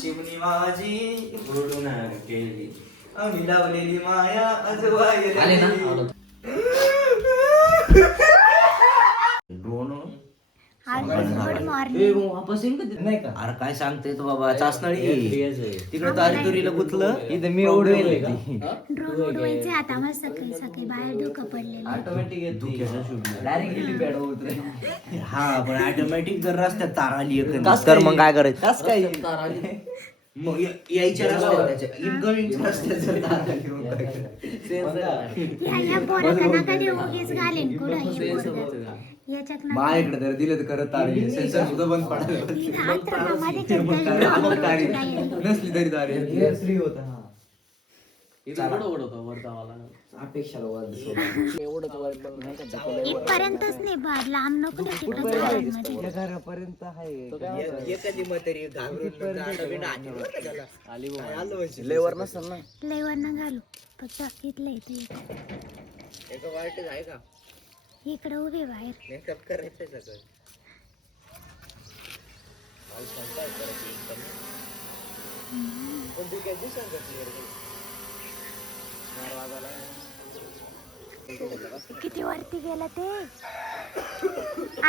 चिमणी माझी बुडून केली आम्ही लावलेली माया आजोबा अरे काय सांगते तो बाबा चासनळी तिकडे तारीतुरीला गुतलं इथे मी उडवेल ड्रोन उडवायचे आता मग सकाळी सकाळी बाहेर धुकं पडलेलं ऑटोमॅटिक डायरेक्ट हा पण ऑटोमॅटिक जर रस्त्यात तार आली तर मग काय करायचं कस काय मग यायच्या रस्त्यात त्याच्या इनकमिंग रस्त्यात जर तार आली मग काय करायचं? या पोरांना कधी उगीच घालेन कुठं हे पोरगं. याच्यात ना माझ्याकडे जर दिलं तर करत तारे सेन्सर सुद्धा बंद नसली तरी तारे फ्री होता हा इथपर्यंतच नाही बाद लांब नको तिकडे घरापर्यंत आहे एखादी मतरी लेवर नसेल ना लेवर न घालू फक्त इथलं इथे एका वाईट आहे का इकडे उभे बाहेर मेकअप करायचंय सगळं पण तू काय दिसत किती वरती गेला ते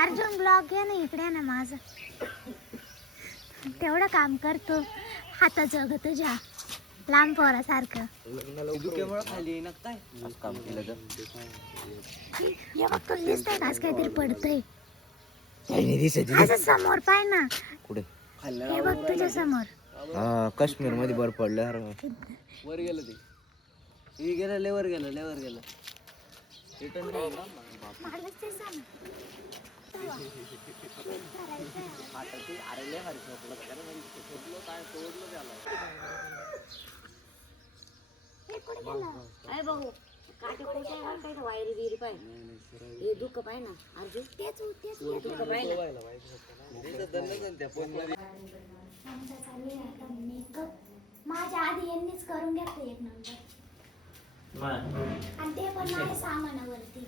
अर्जुन ब्लॉग घे ना इकडे ना माझं तेवढं काम करतो हाता जग तुझ्या लांब पोरासारखं खाली ना काय काम केलं तर हे बघ तुला दिसतंय का आज काहीतरी पडतंय काही नाही दिसत असं समोर पाय ना कुठे हे बघ तुझ्या समोर हा काश्मीर मध्ये बर्फ पडलं वर गेलं ते गेलं लेवर गेलं रिटर्न मारलंच ते सांग अरे भाऊ काटेकडे काय घालताय का वायरी बिरी पाय हे दुःख पाय ना अर्जुन तेच दुःख पाय ना मेकअप माझ्या आधी यांनीच करून घेतलं एक नंबर आणि ते पण माझ्या सामानावरती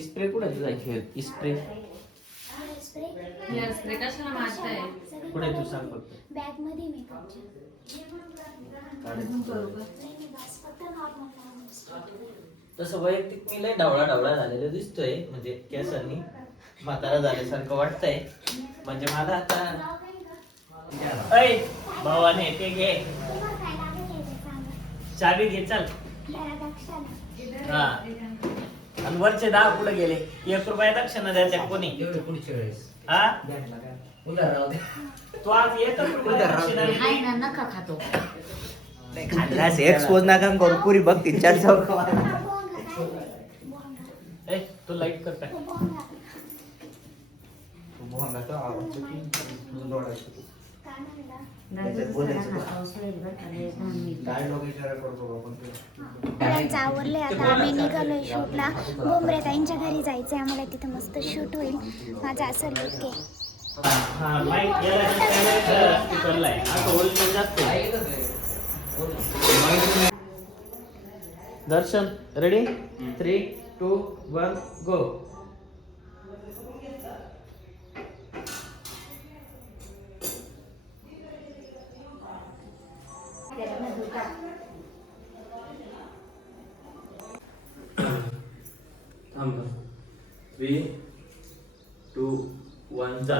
स्प्रे कुठे तुझा स्प्रे स्प्रे कशाला मारताय कुठे तू सांग फक्त बॅग मध्ये मेकअपच्या तसं वैयक्तिक मी लय ढवळा झालेलं दिसतोय म्हणजे केसांनी म्हातारा झाल्यासारखं वाटतंय म्हणजे मला आता ऐ भावाने ते घे चाबी घे चल हा आणि वरचे दहा कुठे गेले 1 रुपया दक्षिणा द्यायच्या कोणी हा तू आज 1 रुपया दक्षिणा हाय ना नका खातो खाल्लास एक्सपोज नका करू पुरी बघ 3-4 चौक ए तू लाईट करताय त्यांचं आवरले आता आम्ही निघालोय शूटला बोंबरे ताईंच्या घरी जायचंय आम्हाला तिथं मस्त शूट होईल माझं असं लुक आहे हा माईक याला स्पीकरलाय आता ओरिजिनल जास्त दर्शन रेडी 3, 2, 1 गो थांब 3, 2, 1 जा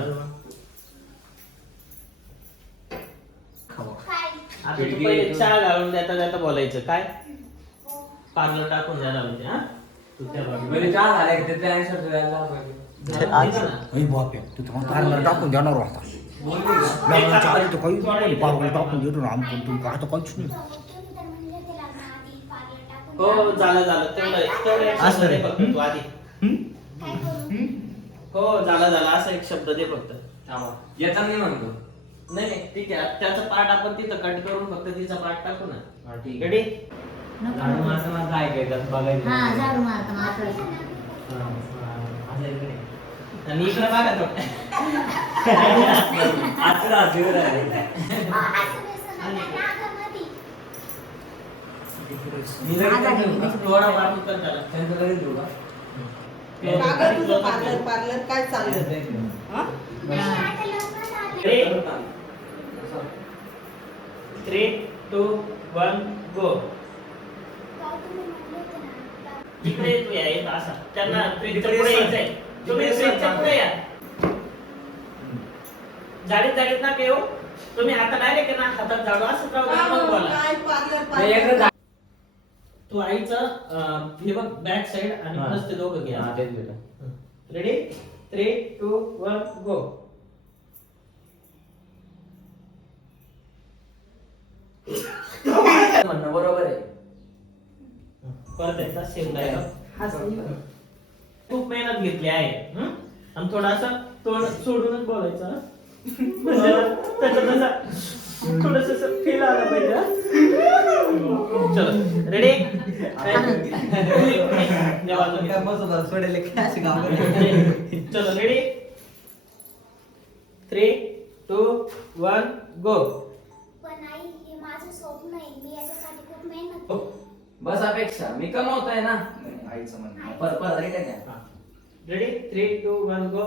आता तू पहिले चहा घालून देता बोलायचं काय पार्लर टाकून द्यायला म्हणजे हा तू त्या बाजूला चहा झाला की त्यातले answer द्यायला पाहिजे. तू तर टाकून देणार होता लग्नाच्या आधी तर काही पार्लर टाकून देतो ना आम्ही पण तू आता काहीच नाही हो झालं तेवढं असं रे. फक्त तू आधी हो झालं असं एक शब्द दे फक्त याचा नाही म्हणतो नाही ठीक आहे त्याचा पार्ट आपण तिथं कट करून फक्त तिचा पार्ट टाकू ना ठीक आहे रेडी हा झाडू मारता मात्र आणि इकडे बघा तो थोडा वाटून कर त्याला त्यांचं कधी देऊ का पार्लर काय चाललं 3, 2, 1 गो. इकडे तू या येत असा त्यांना पुढे यायचंय. तुम्ही पुढे या. जाडीत ना येऊ. तुम्ही आता डायरेक्ट ना हातात झाडू असं मग बोला. तू आईचं हे बघ बॅक साइड आणि प्लस ते दोघं घ्या. रेडी 3, 2, 1 गो. म्हणणं बरोबर आहे. परत एकदा सेम डायलॉग. खूप मेहनत घेतली आहे आणि थोडासा तोंड सोडूनच बोलायचं. म्हणजे थोडस फील आलं पाहिजे. चलो रेडी. चलो रेडी 3, 2, 1 गो. पण आई हे माझं स्वप्न आहे. मी याच्यासाठी खूप मेहनत बस अपेक्षा मी कमवतोय ना. आईचं म्हणणं परत रिटर्न द्या. रेडी 3, 2, 1 गो.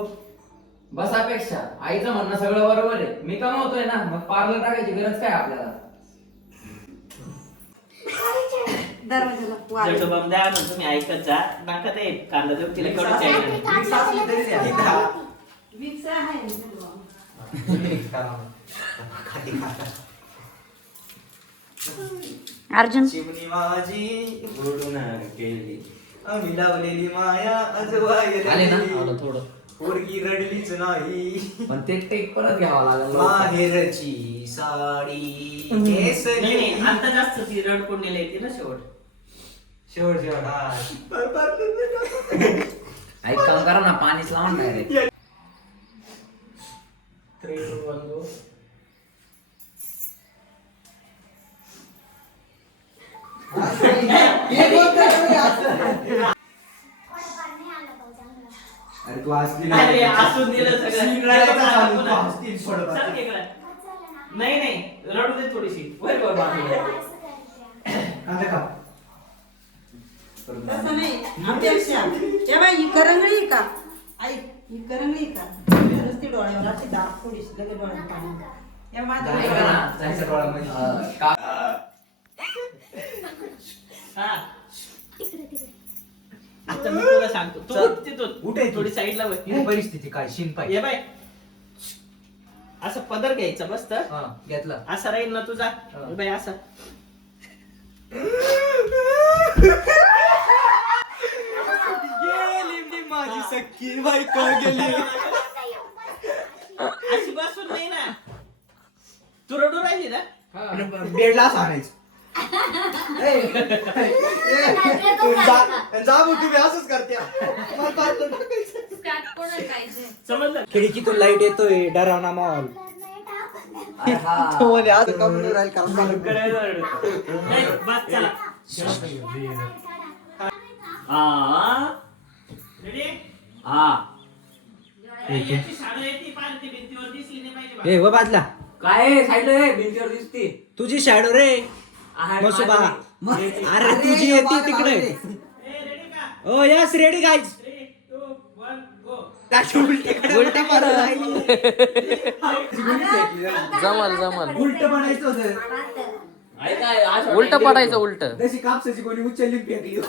बस अपेक्षा आईचं म्हणणं सगळं बरोबर आहे. मी कमवतोय ना मग पार्लर टाकायची गरज काय आपल्याला. जटोबम द्या म्हणून तुम्ही ऐकत जा. नका ते कांदा देऊ तिला कडू चालेल. अर्जुन चिमणी माझी ओढून केली आम्ही लावलेली माया अजवायली थोडं पोरगी रडलीच नाही पण ते टेक परत घ्यावं लागेल. माहेरची साडी नाही आता जास्त ती रडकोंडीला येते ना शेवट. शेवट ऐक काम करा ना पाणीच लावून डायरेक्ट. 3, 2, 1 गो. अरे तू हसली अरे असून दिलं सगळं. थोडं नाही रडू दे थोडीशी. वर कर बाजूला. तसं नाही अपेक्षा. ए बाई ही करंगळी का आई ही करंगळी का नुसती डोळ्यावर अशी दाब थोडीशी लगेच डोळ्यात पाणी. ए माझं ऐका ना, जायचं डोळ्यामध्ये. हा आता मी तुला सांगतो. तू चल. उठ तिथून. उठ इथून. थोडी साईडला बस. ही परिस्थिती काय शिन पाय ये बाय असं पदर घ्यायचा मस्त. घेतलं. असा राहील ना तुझा. ये बाय असा गेली माझी सख्खी बायको गेली. अशी बसून नाही ना. तू रडू राहिली ना. बेडला सारायचं जा तुम्ही असंच करत्या. समजलं. खिडकीतून लाईट येतोय डरावना माहोल. अरे हा. तो म्हणे आज कमी नाही राहील कारण ए, बस चला. रेडी याची शाडू येते पार ती भिंतीवर दिसली नाही पाहिजे बा. ए व बाजला काय साईडला भिंतीवर दिसते. तुझी शॅडो रे मसुबा. अरे तुझी येते तिकडे. ए, रेडी का ओ यस रेडी गाईज. 3, 2, 1 गो. उलटी जमल उलट बनायचं होतं. उलट पडायचं उलट. जशी कापसाची कोणी उचलली फेकली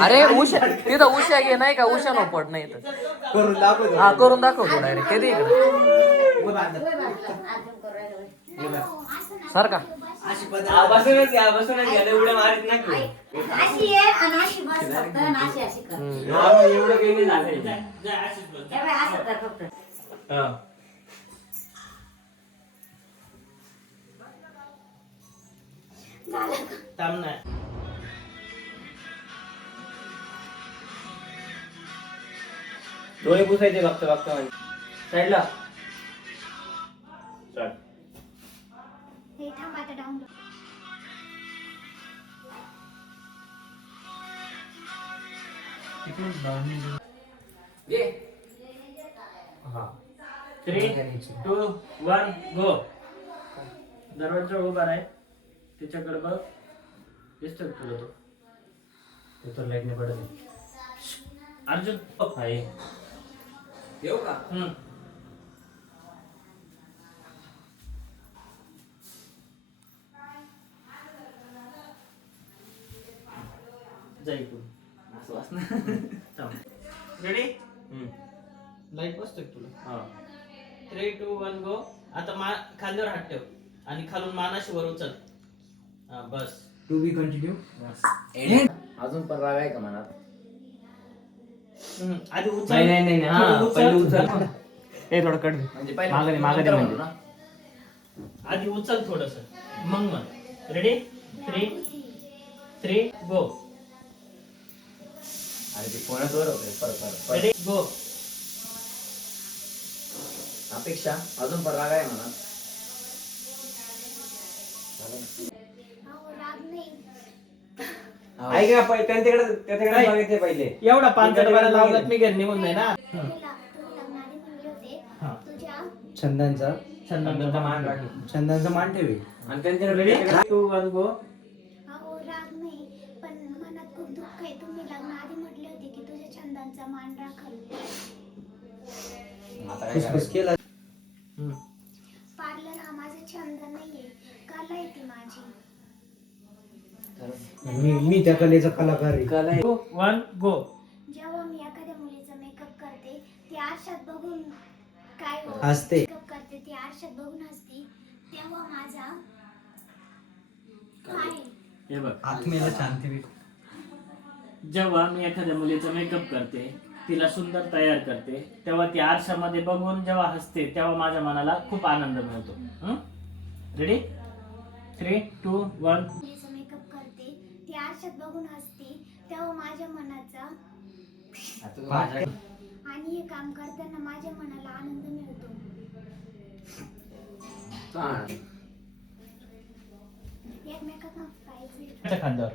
अरे उषा तिथं उषा घे नाही का उषा नो पड नाही तर. करून दाखव. हा करून दाखवतो डायरेक्ट कधी इकडे सर का बसूनच घ्या उड्या मारित नाही. अशी आहे आणि अशी बस फक्त आणि अशी अशी कर. एवढं काही नाही झालं. जा अशीच बस. ए बाई, असं कर फक्त. थांब ना. डोळे पुसायचे बघता म्हणजे साईडला. हे थांब आता डाऊनलोड. ये. 3, 2, 1 गो. दरवाजा उभा आहे त्याच्याकडे बघ. दिसतोय तुला तो लाईट नाही पडत आहे. अर्जुन आहे. येऊ का. जा इकडून. असं वाचना. रेडी लाईट बसतोय का तुला? 3, 2, 1 गो. आता खांद्यावर हात ठेव आणि खालून मानाशी वर उचल. हा बस. To be continue. अजून पण राग आहे का मनात? आधी उचल. नाही हा थोडं पहिले उचल. हे थोडं कट. म्हणजे पहिले मागं नंतर म्हणजे. म्हणू ना. आधी उचल थोडस मग रेडी 3 गो. अरे ते फोनच वर होते परत. रेडी गो. अपेक्षा अजून पण राग आहे मनात. अहो राग नाही. ऐका त्यांच्याकडे बघितले पहिले. एवढा 5 लावलात मी घरी निघून नाही ना. तुम्ही लग्नाआधी म्हणले होते हा. तुझ्या छंदांचा छंदांचा मान राखी. छंदांचा मान ठेवे. आणि त्यांच्याकडे रेडी 2, 1 गो. अहो राग नाही पण मनात खूप दुःख आहे. तुम्ही लग्नाआधी म्हटले होते की तुझ्या छंदांचा मान राखल. आता काय खुसखुस करायचं? केला. पार्लर हा माझा छंद नाहीये, कला आहे ती माझी. मी त्या कलेचा कलाकार आहे. 2, 1 गो. जेव्हा मी एखाद्या मुलीचा मेकअप करते ती आरशात बघून काय हसते. मेकअप करते ती आरशात बघून हसते तेव्हा माझा काय हे बघ आत्मेला शांती भेट. जेव्हा मी एखाद्या मुलीचा मेकअप करते तिला सुंदर तयार करते तेव्हा ती आरशामध्ये बघून जेव्हा हसते तेव्हा माझ्या मनाला खूप आनंद मिळतो. रेडी 3, 2, 1. मुलीचा मेकअप करते ती आरशात बघून हसते तेव्हा माझ्या मनाचा आता माझ्या- आणि हे काम करताना माझ्या मनाला आनंद मिळतो. हा. एकमेकांना पाहिजे. खांद्यावर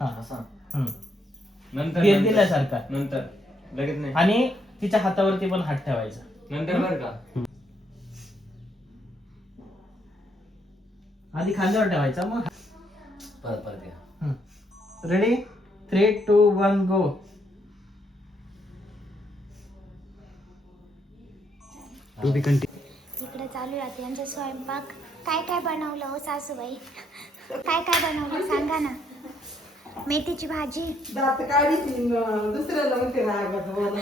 हा असा. नंतर दिल्यासारखा नंतर लगेच नाही. आणि तिच्या हातावरती पण हात ठेवायचा. नंतर बरं का? आधी खांद्यावर ठेवायचा मग परत या. Ready 3, 2, 1 go. To be continued. इकडे चालू आहे त्यांचा स्वयंपाक. काय काय बनवलं हो सासूबाई? काय काय बनवलं सांगा ना. मेथीची भाजी. दात काढीची दुसऱ्याला म्हणते रागाचं बोला.